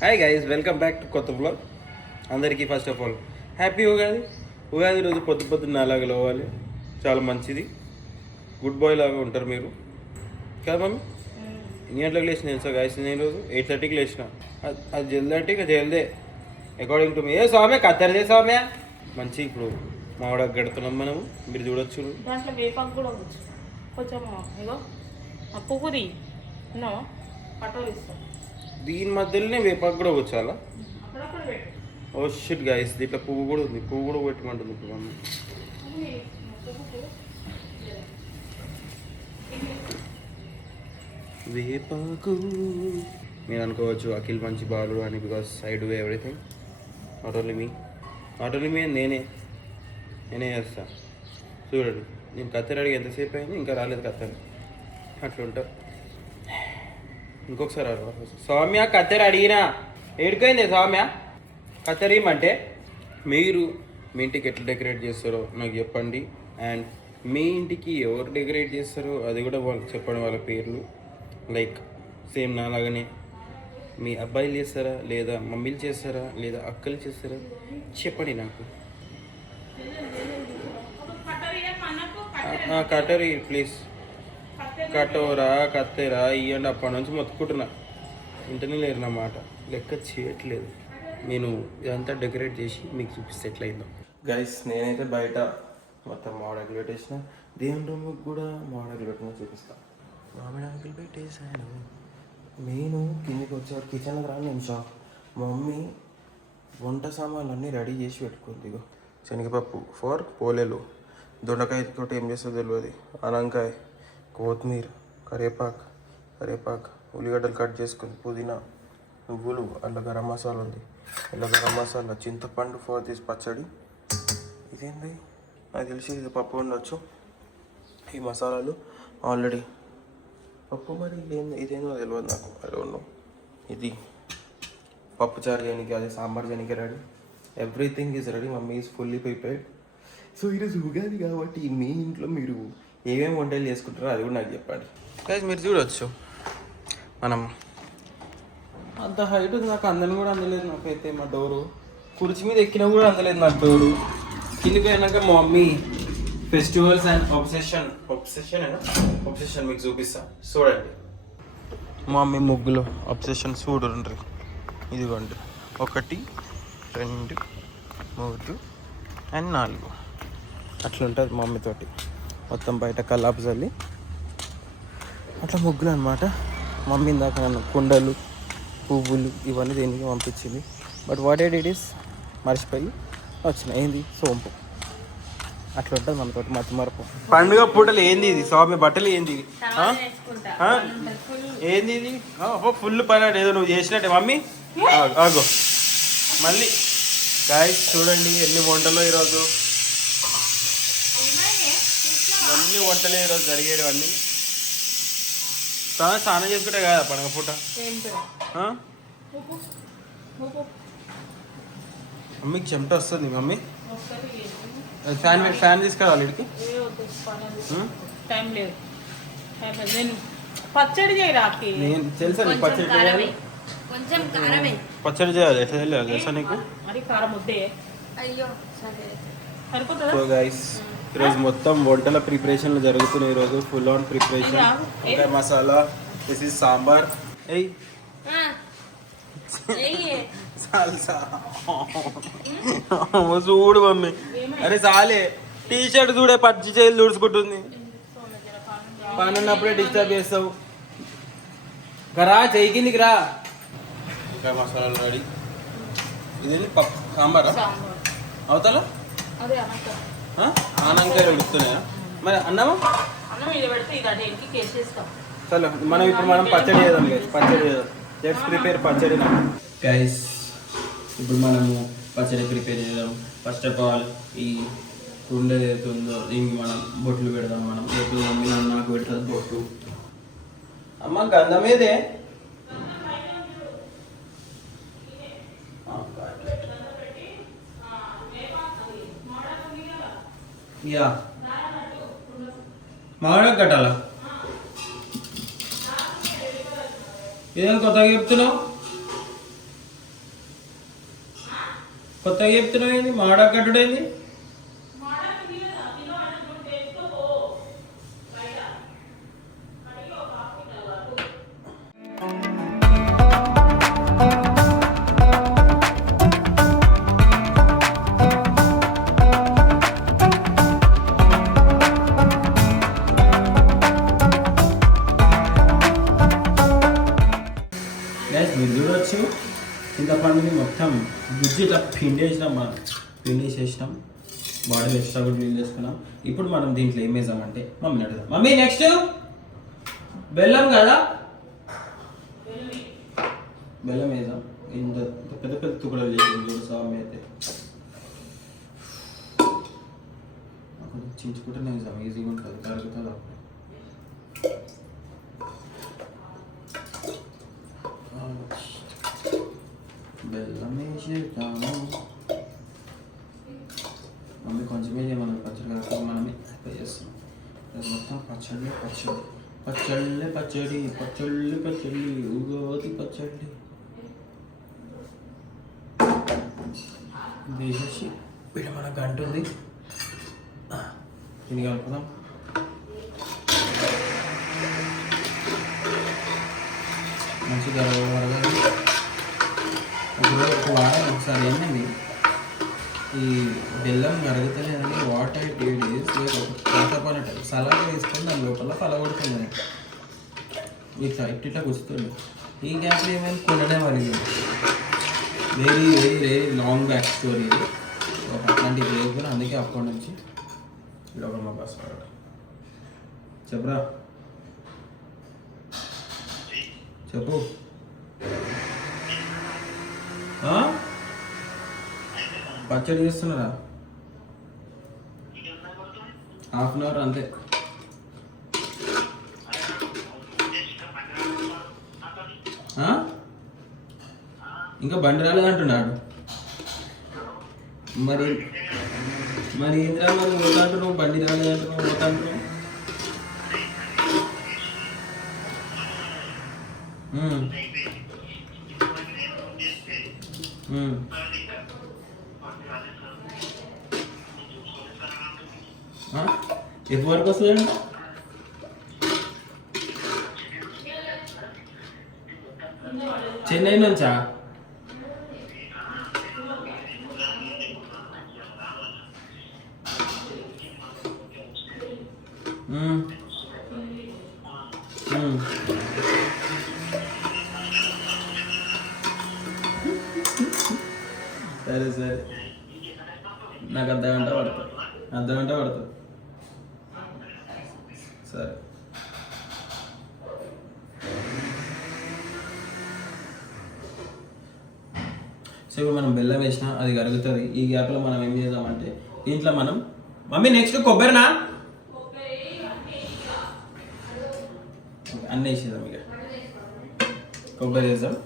Hi guys, welcome back to కొత్త blog. అందరికీ first of all happy Ugadi. Ugadi రోజు పొద్దున్న అలాగే లేవాలి, చాలా మంచిది. గుడ్ బాయ్ లాగా ఉంటారు మీరు కదా మమ్మీ. ఎన్ని గంటలకు లేచిన తెలుసా గాయస్? నేను ఈరోజు 8:30కి లేచిన. అది జల్దీ అంటే ఇక జల్దే అకార్డింగ్ టు మీ. ఏ స్వామి కత్తరిదే స్వామి మంచి. ఇప్పుడు మామిడాకు గడుతున్నాం మనము, మీరు చూడొచ్చు. దాంట్లో వేపాకు కూడా కొంచెం ఇగో పువ్వుది పటోలు ఇస్తాం. దీని మధ్యలోనే వేపాకు కూడా వచ్చాలా? ఓ షిట్ గాయస్, దీంట్లో పువ్వు కూడా ఉంది. పువ్వు కూడా పెట్టమంటుంది ఇప్పుడు మమ్మీ. వేపాకు మీరు అనుకోవచ్చు అఖిల్ మంచి బాలు అని, because I do everything. Not only me నేనే చేస్తా. చూడండి, నేను కత్తెర అడిగి ఎంతసేపు అయింది, ఇంకా రాలేదు కత్తెర. అట్లుంటారు. ఇంకొకసారి సౌమ్య కత్తెర అడిగినా ఏడుకైంది సౌమ్య కత్తెర ఇమ్మంటే. మీరు మీ ఇంటికి ఎట్లా డెకరేట్ చేస్తారో నాకు చెప్పండి, అండ్ మీ ఇంటికి ఎవరు డెకరేట్ చేస్తారో అది కూడా వాళ్ళకి చెప్పండి, వాళ్ళ పేర్లు. లైక్ సేమ్ నాలాగానే మీ అబ్బాయిలు చేస్తారా, లేదా మమ్మీలు చేస్తారా, లేదా అక్కలు చేస్తారా చెప్పండి నాకు. కట్టరి ప్లీజ్, కట్టోరా కత్తెరా ఇవ్వండి. అప్పటి నుంచి మొత్తుకుంటున్నా, ఇంటనే లేరు నా మాట, లెక్క చేయట్లేదు. నేను ఇదంతా డెకరేట్ చేసి మీకు చూపిస్తే ఎట్లయిందో. గైస్, నేనైతే బయట మొత్తం మామిడాకులు పెట్టేసిన, దేవుని రూమ్కి కూడా మామిడాకులు పెట్టిన చూపిస్తాను. మామిడాకులు పెట్టేసాను. నేను కిందికి వచ్చేవారు కిచెన్లోకి రాని నిమిషం మా మమ్మీ వంట సామాన్లు అన్నీ రెడీ చేసి పెట్టుకుంది. ఇగో శనగపప్పు ఫర్ పోలేలు, దొండకాయ తోటి ఏం చేస్తుందో తెలియదు, అనంకాయ, కొత్తిమీర, కరివేపాకు, ఉల్లిగడ్డలు కట్ చేసుకుని, పుదీనా, నువ్వులు, అల్ల గరం మసాలా ఉంది, ఇలా గరం మసాలా, చింతపండు ఫర్ దిస్ పచ్చడి. ఇదేంది నాకు తెలిసి ఇది పప్పు ఉండొచ్చు. ఈ మసాలాలు ఆల్రెడీ పప్పు, మరి ఇదేందో తెలియదు నాకు, ఐ డోంట్ నో. ఇది పప్పు చారు చేయడానికి, అదే సాంబార్ చేయడానికి ready. Everything is ready. Mummy is fully prepared. So ఈరోజు ఉగాది కాబట్టి మీ ఇంట్లో మీరు ఏమేమి వంటలు చేసుకుంటారో అది కూడా నాకు చెప్పండి. గైస్, మీరు చూడవచ్చు మనం అంత హైట్ ఉంది, నాకు అందని కూడా అందలేదు. నాకైతే మా డోరు కుర్చీ మీద ఎక్కినా కూడా అందలేదు నాకు డోరు. కిందికి పోయినాక మా మమ్మీ ఫెస్టివల్స్ అండ్ ఒబ్సెషన్ మీకు చూపిస్తా, చూడండి. మా మమ్మీ ముగ్గులు ఒబ్సెషన్ చూడండి. ఇదిగోండి, 1 2 3 అండ్ 4 అట్లుంటుంది మా మమ్మీతోటి. మొత్తం బయట కల్లాపు చల్లి అట్లా ముగ్గులు అనమాట. మమ్మీ ఇందాక నన్ను కుండలు, పువ్వులు ఇవన్నీ దేనికి పంపించింది. బట్ వాట్ ఇట్ ఈస్ మర్చిపోయి వచ్చిన. ఏంది సోంపు, అట్లా ఉంటుంది మనతోటి మతి మరపు. పండుగ పూటలు ఏంది ఇది స్వామి, బట్టలు ఏంది ఇది, ఏంది ఇది? ఫుల్ పని ఏదో నువ్వు చేసినట్టే మమ్మీ. ఆగో మళ్ళీ. గాయస్ చూడండి ఎన్ని వంటలు ఈరోజు, అన్ని వంటలే ఈరోజు జరిగేవన్నీ. స్నానం చేసుకుంటే కదా పండుగ పూట. మమ్మీకి చెమట వస్తుంది. మమ్మీ ఫ్యాన్ తీసుకురావాలి ఇక్కడికి. పచ్చడి నేను తెలుసా నీకు పచ్చడి చేయాలి. పచ్చడి చేయాలి ఎట్లా తెలియాలి తెలుసా నీకు? సో గైస్, ఈరోజు మొత్తం వంటల ప్రిపరేషన్లు జరుగుతున్నాయి. ఈరోజు ఫుల్ ఆన్ ప్రిపరేషన్. వంకాయ మసాలా, దిస్ ఇస్ సాంబార్. చూడు మమ్మీ, అరే చాలే, టీ షర్ట్ చూడే పచ్చి చేతులు తుడుచుకుంటుంది. పని ఉన్నప్పుడే డిస్టర్బ్ చేస్తావు. రా చెయ్యి కిందికి రా. వంకాయ మసాలాలు రెడీ. ఇది పప్పు సాంబారా అవతల ఆనంకాయలు ఉడుకుతున్నాయా? మరి అన్నమా? చలో మనం ఇప్పుడు పచ్చడి చేద్దాం గైస్. పచ్చడి చేద్దాం. లెట్స్ ప్రిపేర్ పచ్చడి గైస్. ఇప్పుడు మనము పచ్చడి ప్రిపేర్ చేద్దాం. ఫస్ట్ ఆఫ్ ఆల్ ఈ కుండ ఏదైతే ఉందో దీనికి మనం బొట్లు పెడదాం. మనం ఎప్పుడు మమ్మీ నాకు పెడుతుంది బొట్టు. అమ్మ గంధమేదే. యా మామిడాకు కట్టాలా? ఇదేం కొత్తగా చెప్తున్నావు? కొత్తగా చెప్తున్నావు ఏంది మాడకట్టుడేంది? మీరు చూడవచ్చు చింతపండుని మొత్తం గుజ్జు ఇట్లా పిండేసేసినాం. బాడీ ఎక్స్ట్రా కూడా నీళ్ళు వేసుకున్నాం. ఇప్పుడు మనం దీంట్లో ఏం వేసామంటే మమ్మీని అడుగుదాం. మమ్మీ నెక్స్ట్ బెల్లం కదా, బెల్లం వేద్దాం. ఇంత పెద్ద పెద్ద తుకడలు చేసింది చూడు స్వామి అయితే. కొంచెం చించుకుంటేనే వేసాం, ఈజీగా ఉంటుంది, కరుగుతుంది. బెల్లం వేసేద్దాము. మమ్మీ కొంచెమే చేయమన్నా పచ్చడి కాకపోతే మనమే చేస్తున్నాం. అది మొత్తం పచ్చడి పచ్చడి పచ్చళ్ళే పచ్చడి పచ్చళ్ళు పచ్చడి ఉగాది పచ్చడి వేసేసి వీడ మన గంట ఉంది, దీన్ని కలుపుదాం. మంచిగా వరగాలి. ఒక వారం ఒకసారి ఏంటండి ఈ బెల్లం కరుగుతలేదని వాటర్ 2 days పాతపనట సలాడ్ వేసుకొని దాని లోపల పలగొడుతుంది. ఇట్లా ఇట్లా కూర్చుతుంది. ఈ గ్యాప్లో ఏమైనా కొనడం అడిగింది. Very very very long back story ఇది. ఒక అట్లాంటివి లేకుండా అందుకే అప్పటి నుంచి ఇక్కడ ఒక మా బస్ చెప్పురా చెప్పు. పచ్చడి చేస్తున్నారా? 1/2 hour అంతే. ఇంకా బండి రాలేదంటున్నాడు. మరి మరి ఏంద్రా మరి పోతాంటున్నావు, బండి రాలేదంటున్నావు, పోతాంటున్నావు. ఎప్పుడు వరకు వస్తుందండి? చెన్నై నుంచా? సరే సరే, నాకు అర్ధగంట పడుతుంది. సరే సో ఇప్పుడు మనం బెల్లం వేసినా అది కరుగుతుంది. ఈ గ్యాప్లో మనం ఏం చేద్దామంటే దీంట్లో మనం మమ్మీ నెక్స్ట్ కొబ్బరినా అన్నీ వేసేద్దాం. ఇక కొబ్బరి వేద్దాం.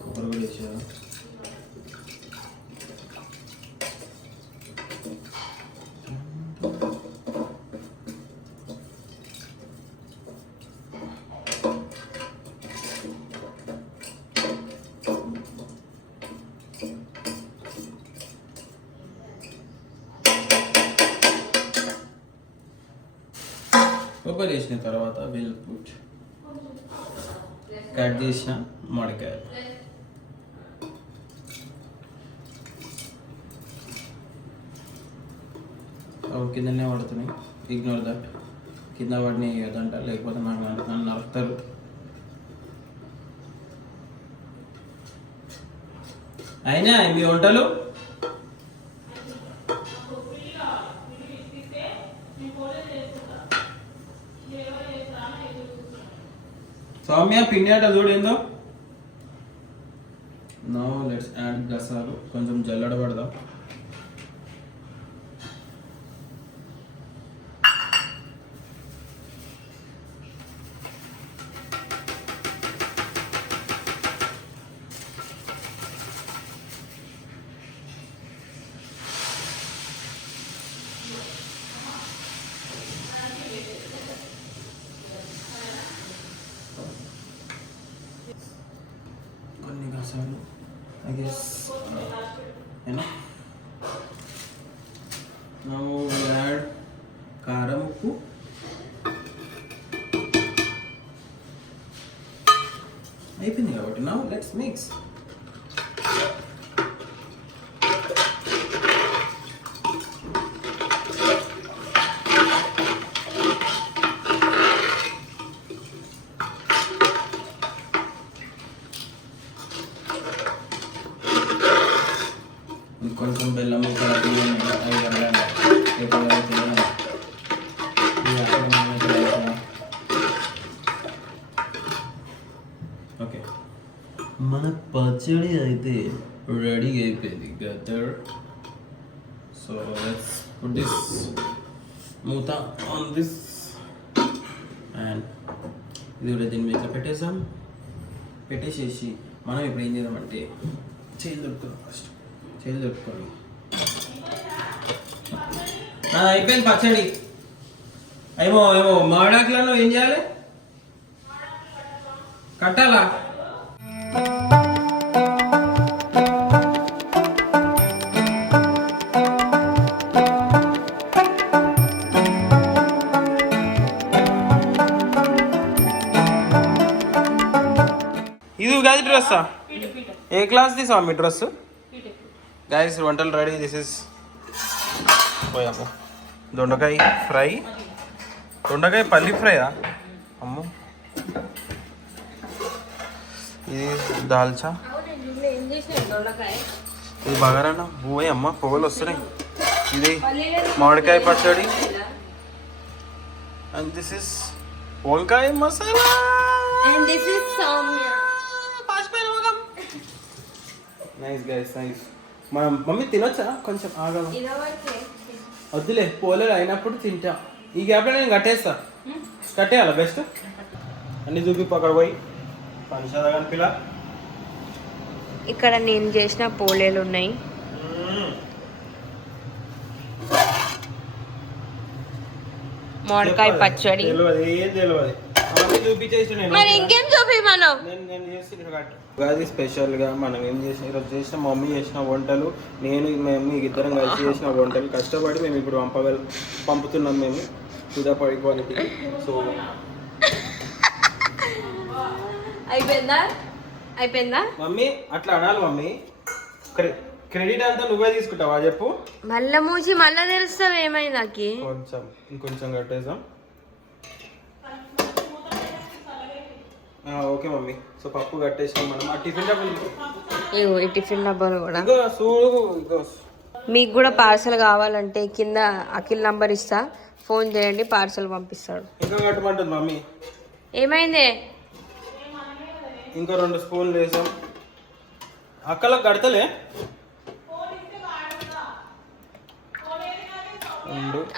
కొబ్బరి కూడా వేసేద్దాం. కొబ్బరి వేసిన తర్వాత విల్ పుట్ కట్ చేసిన మామిడికాయలు. అవి కిందనే పడుతున్నాయి, ఇగ్నోర్ దట్. కింద పడినాయి ఏదంట, లేకపోతే నన్ను నరుకుతారు. అయినా మీ వంటలు సౌమ్య పిండి ఆట చూడేందో. నో లెట్స్ యాడ్ గసాలు, కొంచెం జల్లడ పడదాం. చాలు ఐ గెస్ ఏనా నౌ వి యాడ్ కారం ఉప్పు అయిపోయింది కాబట్టి నౌ లెట్స్ మిక్స్ కొంచెం బెల్లం ఓకే మన పచ్చడి అయితే రెడీ అయిపోయింది గదర్ సో లెట్స్ పుట్ దిస్ మూత ఆన్ దిస్ అండ్ ఇది కూడా దీని మీద ఇట్లా పెట్టేసేసి మనం ఇప్పుడు ఏం చేద్దామంటే చేయి దొరుకుతాం ఫస్ట్ చేయి దొరుకుతాం అయిపోయింది పచ్చడి ఏమో మామిడాకులను ఏం చేయాలి కట్టాలా ఇది కాదు డ్రెస్సా ఏ క్లాస్ తీసా మీ డ్రెస్ గైస్ వంటలు రెడీ దిస్ ఇస్ పోయాము దొండకాయ ఫ్రై దొండకాయ పల్లి ఫ్రైయా అమ్ము ఇది దాల్చా ఇది బగారానా పోయి అమ్మ పొగలు వస్తున్నాయి ఇది మామిడికాయ పచ్చడి అండ్ దిస్ ఇస్ వంకాయ masala And this is Soumya. Nice guys nice మా మమ్మీ తినొచ్చా కొంచెం ఆగమా వద్దులే పోలేదు అయినప్పుడు తింటా ఈ గ్యాప్లో నేను కట్టేస్తా కట్టేయాలా బెస్ట్ అన్ని చూపి అక్కడ పోయి పంచదార కనిపిలా ఇక్కడ నేను చేసిన పోలేలు ఉన్నాయి. మామిడికాయ పచ్చడి ఏం తెలియదు మరి ఇంకేం చూపి మనం ఉగాది స్పెషల్గా మనం ఏం చేసిన ఈరోజు చేసిన మమ్మీ చేసిన వంటలు నేను మమ్మీ ఇద్దరం కలిసి చేసిన వంటలు కష్టపడి మేము ఇప్పుడు పంపుతున్నాం మేము సుధాపడి క్వాలిటీ సో అయిపోయిందా మమ్మీ అట్లా అనాలి మమ్మీ క్రెడిట్ అంతా నువ్వే తీసుకుంటావా చెప్పు మళ్ళా మూసి మళ్ళా తెలుస్తావు ఏమైంది నాకు ఇంకొంచెం కట్టేద్దాం ఓకే మమ్మీ సో పప్పు కట్టేసాం మనం ఆ టిఫిన్ డబ్బులు ఈ టిఫిన్ డబ్బాలు కూడా ఇగో మీకు కూడా పార్సల్ కావాలంటే కింద అఖిల్ నంబర్ ఇస్తా ఫోన్ చేయండి పార్సల్ పంపిస్తాడు. ఇంకా కట్టమంటుంది మమ్మీ ఏమైంది ఇంకో 2 స్పూన్లు వేసాం అక్కలకు కడతలే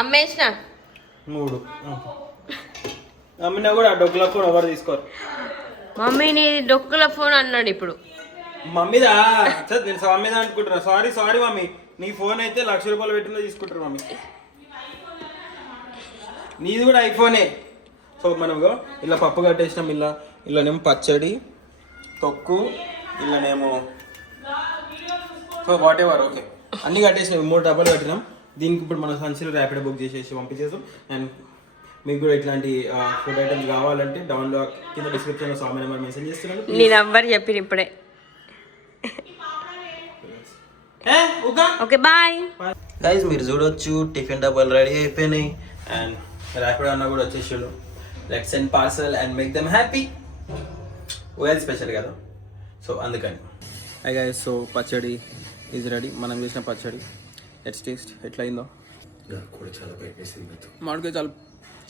అమ్మేసిన 3 అమ్మినా కూడా ఆ డొక్కుల ఫోన్ ఎవరు తీసుకోరు మమ్మీ నీ డొక్కుల ఫోన్ అన్నాడు ఇప్పుడు మమ్మీదా నేను మమ్మీదా అనుకుంటున్నా సారీ మమ్మీ నీ ఫోన్ అయితే ₹1,00,000 పెట్టిందో తీసుకుంటారు మమ్మీ నీది కూడా ఐఫోనే సో మనం ఇలా పప్పు కట్టేసినాం ఇలానేమో పచ్చడి తొక్కు ఇలానేమో సో వాట్ ఎవర్ ఓకే అన్నీ కట్టేసినాం 3 డబ్బాలు కట్టినాం దీనికి ఇప్పుడు మనం సంచిలో ర్యాపిడో బుక్ చేసేసి పంపించేసాం అండ్ మీకు కూడా ఇట్లాంటి ఫుడ్ ఐటమ్స్ కావాలంటే డౌన్లో కింద డిస్క్రిప్షన్లో సామె నెంబర్ మెసేజ్ చేస్తున్నాను నీ నంబర్ చెప్పిన ఇప్పుడే ఓకే బాయ్ గైస్ మీరు చూడొచ్చు టిఫిన్ డబ్బాలు రెడీ అయిపోయినాయి అండ్ ర్యాపిడో అన్న కూడా వచ్చేసాడు let's send parcel and make them happy Ugadi special కదా సో అందుకని హై గైస్ సో పచ్చడి ఈజ్ రెడీ మనం చేసిన పచ్చడి లెట్స్ టేస్ట్ ఎట్లా అయిందో మామిడికాయ చాలా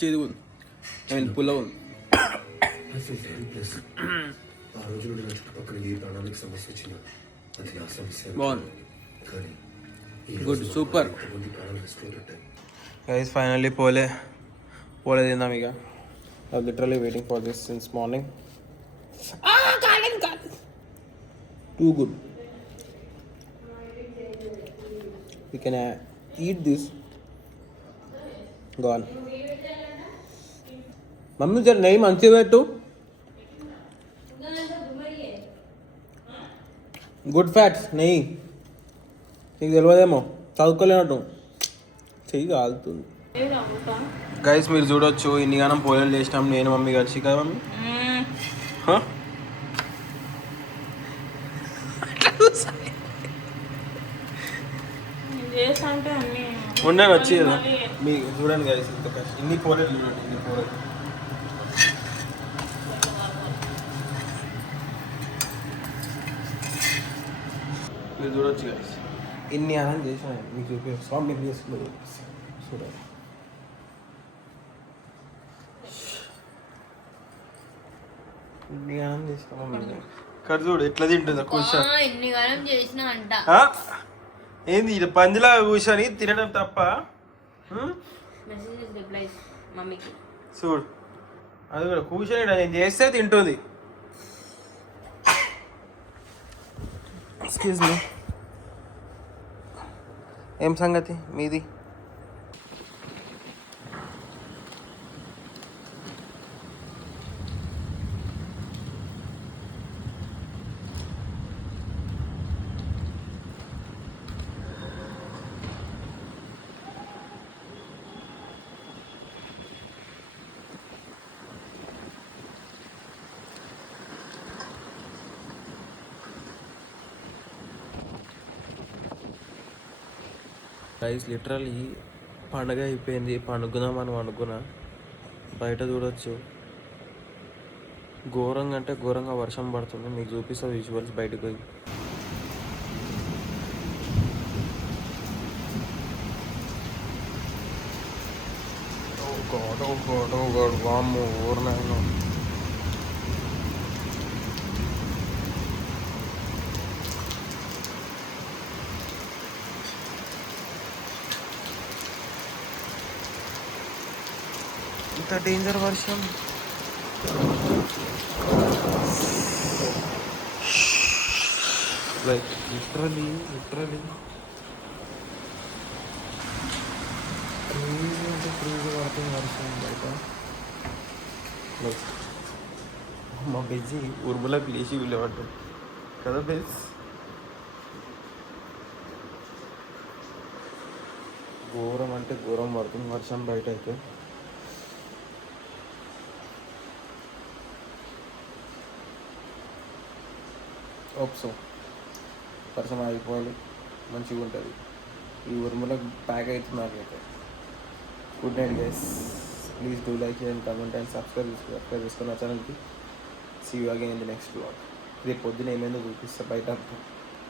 చేదు ఉంది ఐ మీన్ పుల్ల ఉంది బాగుంది గుడ్ సూపర్ గైస్ ఫైనల్లీ పోలే తిందాం ఇక literally waiting for this since morning too good you can eat this gone mummy జర నెయ్యి మంచిగా పెట్టు గుడ్ ఫ్యాట్స్ నెయ్యి నీకు తెలియదేమో చదువుకోలేనట్టు చెయ్యి కాలుతుంది. ఏది అమ్ముతా గైస్ మీరు చూడొచ్చు ఇన్ని గానం పోలేలు చేసినాం నేను మమ్మీ కలిసి కదా మమ్మీ. హ? చేస్తా అంటే అన్ని ఉండండి వచ్చి కదా మీ చూడండి గైస్ ఇంత కష్టం ఇన్ని పోలేలు చూడండి ఇన్ని పోలేలు. మీరు చూడొచ్చు గైస్ ఇన్ని అనం చేసిన మీకు చూపిస్తాం మీకు చేసుకుని చూడాలి. ఇన్ని అనం చేసిన కడు చూడు ఎట్లా తింటుందా కూర్చొని. ఎన్ని కాలం చేసినా అంట ఆ? ఏంది ఇది పందిలాగా కూర్చొని తినడం తప్ప. మెసేజెస్ రిప్లైస్ మమ్మీకి. చూడు అది కూడా కూర్చొని నేను చేస్తే తింటుంది. ఎక్స్క్యూజ్ మీ ఏం సంగతి మీది? గైస్ లిటరల్లీ పండగ అయిపోయింది పండుకుందాం అని అనుకున్నా. బయట చూడొచ్చు ఘోరంగా అంటే ఘోరంగా వర్షం పడుతుంది. మీకు చూపిస్తా విజువల్స్ బయటకు పోయి. వామ్మో ఊరినాయన. ఇంత డేంజర్ వర్షం. లైక్ లిటరలీ క్రేజీ పడుతుంది వర్షం బయట. లైక్ మా బెజ్జి ఉరుములకు లేచి వెళ్ళేవాడు కదా బెజ్. ఘోరం అంటే ఘోరం పడుతుంది వర్షం బయట అయితే. సో వర్షం ఆగిపోవాలి మంచిగా ఉంటుంది. ఈ ఉరుములకు ప్యాక్ అవుతుంది నాకైతే. Good night guys. Please do like and comment and subscribe చేసుకున్న ఛానల్కి. See you again in the next vlog. రేపు పొద్దున ఏమైందో చూపిస్తా బయట.